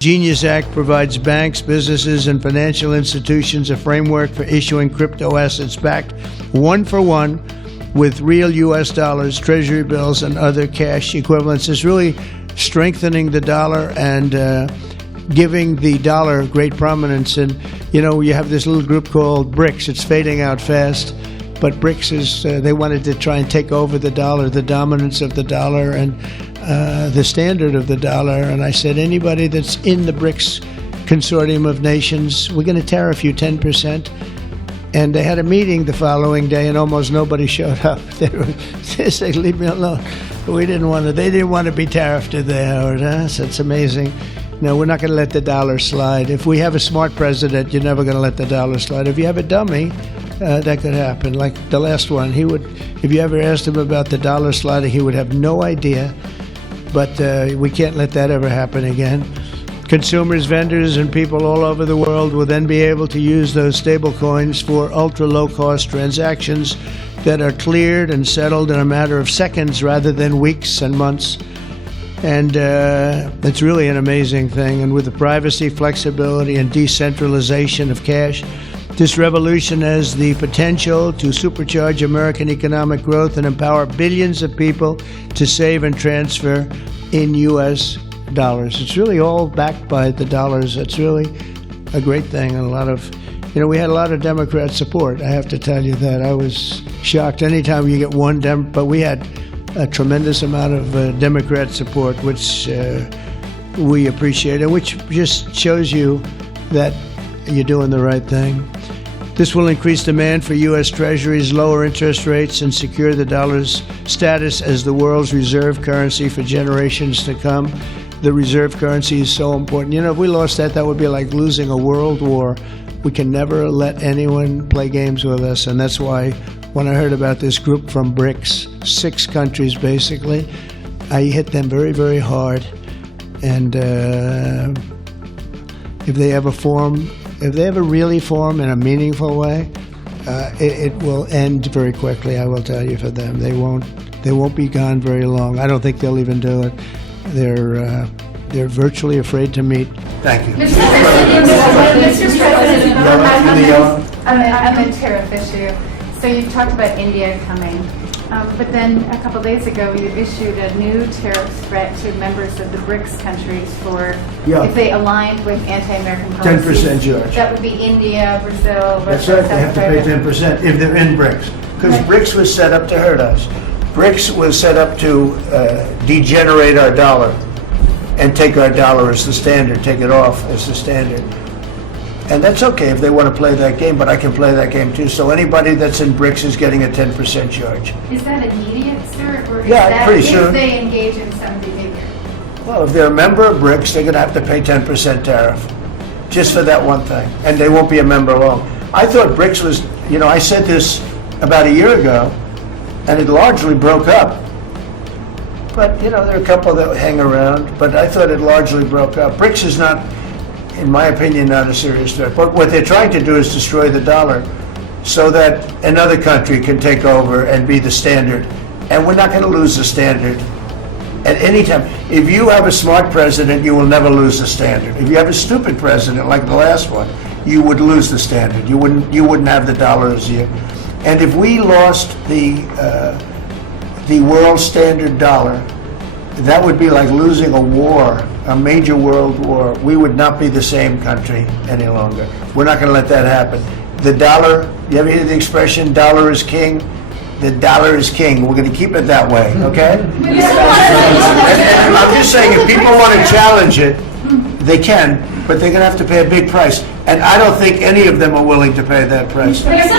Genius Act provides banks, businesses, and financial institutions a framework for issuing crypto assets backed one for one with real U.S. dollars, treasury bills, and other cash equivalents. It's really strengthening the dollar and giving the dollar great prominence. And, you know, you have this little group called BRICS. It's fading out fast. But BRICS is, they wanted to try and take over the dollar, the dominance of the dollar, and the standard of the dollar. And I said, anybody that's in the BRICS consortium of nations, we're going to tariff you 10%. And they had a meeting the following day, and almost nobody showed up. They said, leave me alone. We didn't want to, they didn't want to be tariffed there. So it's amazing. No, we're not going to let the dollar slide. If we have a smart president, you're never going to let the dollar slide. If you have a dummy, that could happen. Like the last one, he would, if you ever asked him about the dollar sliding, he would have no idea. But we can't let that ever happen again. Consumers, vendors, and people all over the world will then be able to use those stable coins for ultra-low-cost transactions that are cleared and settled in a matter of seconds rather than weeks and months. And it's really an amazing thing. And with the privacy, flexibility, and decentralization of cash, this revolution has the potential to supercharge American economic growth and empower billions of people to save and transfer in U.S. dollars. It's really all backed by the dollars. It's really a great thing. And a lot of, you know, we had a lot of Democrat support. I have to tell you that. I was shocked anytime you get one but we had a tremendous amount of Democrat support, which we appreciate, and which just shows you that you're doing the right thing. This will increase demand for U.S. Treasuries, lower interest rates, and secure the dollar's status as the world's reserve currency for generations to come. The reserve currency is so important. You know, if we lost that, that would be like losing a world war. We can never let anyone play games with us, and that's why when I heard about this group from BRICS, 6 countries basically, I hit them very, very hard. And if they ever really form in a meaningful way, it will end very quickly, I will tell you, for them. They won't be gone very long. I don't think they'll even do it. They're virtually afraid to meet. Thank you. Mr. President, I'm a tariff issue. So you've talked about India coming, but then a couple days ago you issued a new tariff threat to members of the BRICS countries for if they aligned with anti-American policies. 10%, George. That would be India, Brazil, That's Russia, right, they have to pay 10% if they're in BRICS. Because BRICS was set up to hurt us. BRICS was set up to degenerate our dollar and take our dollar as the standard, take it off as the standard. And that's okay if they want to play that game, but I can play that game too. So anybody that's in BRICS is getting a 10% charge. Is that immediate, sir? Or is Yeah, that pretty soon. If they engage in some behavior? Well, if they're a member of BRICS, they're going to have to pay 10% tariff, just for that one thing. And they won't be a member long. I thought BRICS was, you know, I said this about a year ago, and it largely broke up. But, you know, there are a couple that hang around, but I thought it largely broke up. BRICS is not, in my opinion, not a serious threat. But what they're trying to do is destroy the dollar so that another country can take over and be the standard. And we're not going to lose the standard at any time. If you have a smart president, you will never lose the standard. If you have a stupid president like the last one, you would lose the standard. You wouldn't have the dollar as you. And if we lost the world standard dollar, that would be like losing a war, a major world war. We would not be the same country any longer. We're not going to let that happen. The dollar, you ever hear the expression, dollar is king? The dollar is king. We're going to keep it that way, okay? And I'm just saying, if people want to challenge it, they can, but they're going to have to pay a big price. And I don't think any of them are willing to pay that price. There's